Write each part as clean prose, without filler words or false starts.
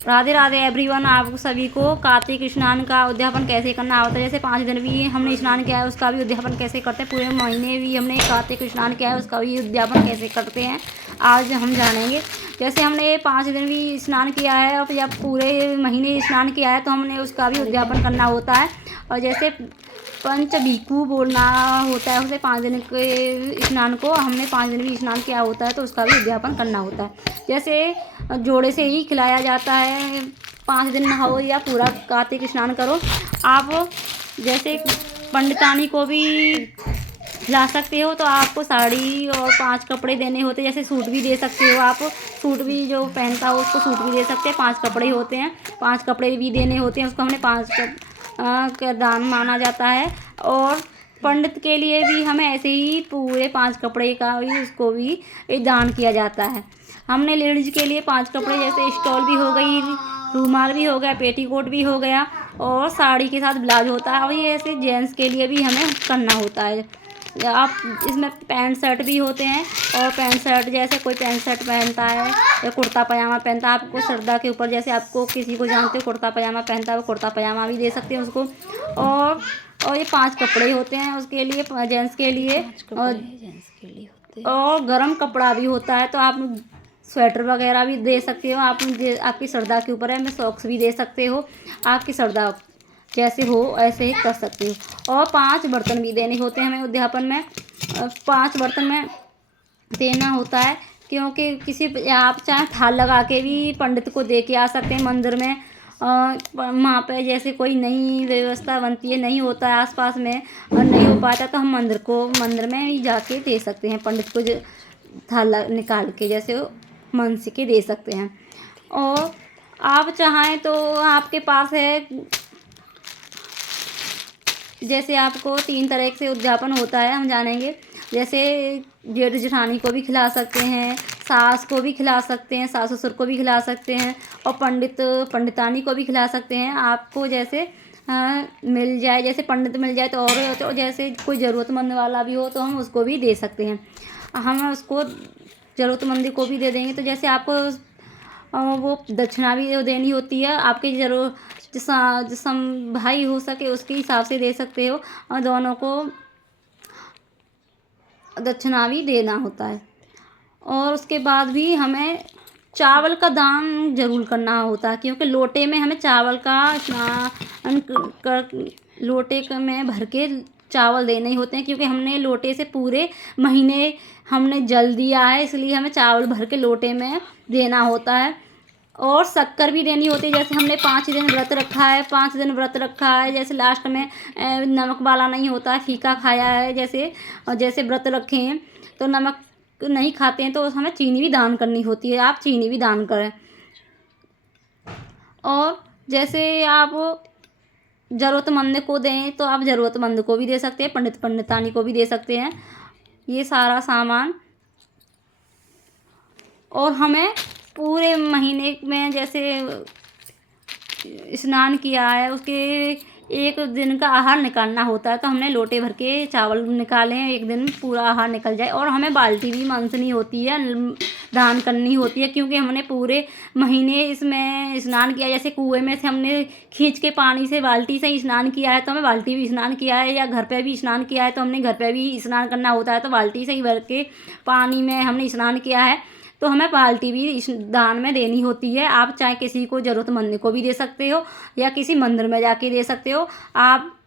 Radhe Radhe everyone. आप सभी को कार्तिक स्नान का उद्यापन कैसे करना होता है। जैसे 5 दिन भी हमने स्नान किया है उसका भी उद्यापन कैसे करते हैं, पूरे महीने भी हमने कार्तिक स्नान किया है उसका भी उद्यापन कैसे करते हैं आज हम जानेंगे। जैसे हमने 5 दिन भी स्नान किया है और जब पूरे महीने स्नान किया है तो हमने उसका भी उद्यापन करना होता है। और जैसे पंचभिक्षु बोलना होता है उसे 5 दिन के स्नान को हमने 5 दिन भी स्नान किया होता है तो उसका भी उद्यापन करना होता है। जैसे जोड़े से ही खिलाया जाता है, 5 दिन नहाओ या पूरा कार्तिक स्नान करो। आप जैसे पंडितानी को भी खिला सकते हो तो आपको साड़ी और 5 कपड़े देने होते हैं। जैसे सूट भी दे सकते हो, आप सूट भी जो पहनता हो उसको सूट भी दे सकते हैं। 5 कपड़े होते हैं, 5 कपड़े भी देने होते हैं उसको हमने 5 का दान माना जाता है। और पंडित के लिए भी हमें ऐसे ही पूरे 5 कपड़े का भी उसको भी दान किया जाता है। हमने लेडीज के लिए 5 कपड़े जैसे स्टॉल भी हो गई, रूमाल भी हो गया, पेटीकोट भी हो गया और साड़ी के साथ ब्लाउज होता है। और ये ऐसे जेंट्स के लिए भी हमें करना होता है। आप इसमें पैंट शर्ट भी होते हैं और पैंट शर्ट जैसे कोई पैंट शर्ट पहनता है या कुर्ता पजामा पहनता है, आपको श्रद्धा के ऊपर जैसे आपको किसी को जानते हो कुर्ता पजामा पहनता है वो कुर्ता पजामा भी दे सकते हैं उसको। और ये 5 कपड़े होते हैं उसके लिए, जेंट्स के लिए। और गर्म कपड़ा भी होता है तो आप स्वेटर वगैरह भी दे सकते हो। आप आपकी श्रद्धा के ऊपर है, मैं सॉक्स भी दे सकते हो, आपकी श्रद्धा जैसे हो ऐसे ही कर सकते हो। और 5 बर्तन भी देने होते हैं हमें उद्यापन में। 5 बर्तन में देना होता है क्योंकि किसी आप चाहे थाल लगा के भी पंडित को दे के आ सकते हैं मंदिर में। वहाँ पे जैसे कोई नई व्यवस्था बनती है, नहीं होता है आसपास में और नहीं हो पाता तो हम मंदिर में ही जाके दे सकते हैं पंडित को थाल निकाल के जैसे मन से के दे सकते हैं। और आप चाहें तो आपके पास है जैसे आपको 3 तरह से उद्यापन होता है हम जानेंगे। जैसे जेठ जेठानी को भी खिला सकते हैं, सास को भी खिला सकते हैं, सास ससुर को भी खिला सकते हैं और पंडितानी को भी खिला सकते हैं। आपको जैसे मिल जाए, जैसे पंडित मिल जाए तो और तो जैसे कोई ज़रूरतमंद वाला भी हो तो हम उसको भी दे सकते हैं। हम उसको ज़रूरतमंद को भी दे देंगे तो जैसे आपको वो दक्षिणा भी देनी होती है, आपके जिस भाई हो सके उसके हिसाब से दे सकते हो और दोनों को दक्षिणा भी देना होता है। और उसके बाद भी हमें चावल का दान जरूर करना होता है क्योंकि लोटे में हमें चावल का स्नान लोटे में भर के चावल देने होते हैं क्योंकि हमने लोटे से पूरे महीने हमने जल दिया है, इसलिए हमें चावल भर के लोटे में देना होता है। और शक्कर भी देनी होती है। जैसे हमने 5 दिन व्रत रखा है, 5 दिन व्रत रखा है, जैसे लास्ट में नमक वाला नहीं होता, फीका खाया है जैसे, और जैसे व्रत रखे हैं तो नमक नहीं खाते हैं तो हमें चीनी भी दान करनी होती है, आप चीनी भी दान करें। और जैसे आप ज़रूरतमंद को दें तो आप ज़रूरतमंद को भी दे सकते हैं, पंडित पंडितानी को भी दे सकते हैं ये सारा सामान। और हमें पूरे महीने में जैसे स्नान किया है उसके 1 दिन का आहार निकालना होता है तो हमने लोटे भर के चावल निकालें, 1 दिन पूरा आहार निकल जाए। और हमें बाल्टी भी मांसनी होती है, दान करनी होती है क्योंकि हमने पूरे महीने इसमें स्नान किया। जैसे कुएं में से हमने खींच के पानी से बाल्टी से ही स्नान किया है तो हमें बाल्टी भी स्नान किया है, या घर पे भी स्नान किया है तो हमने घर पे भी स्नान करना होता है तो बाल्टी से ही भर के पानी में हमने स्नान किया है तो हमें बाल्टी भी इस दान में देनी होती है। आप चाहे किसी को ज़रूरतमंद को भी दे सकते हो या किसी मंदिर में जाके दे सकते हो आप,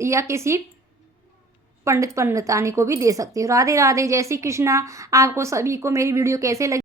या किसी पंडित पंडितानी को भी दे सकते हो। राधे राधे, जय श्री कृष्णा। आपको सभी को मेरी वीडियो कैसे लगी।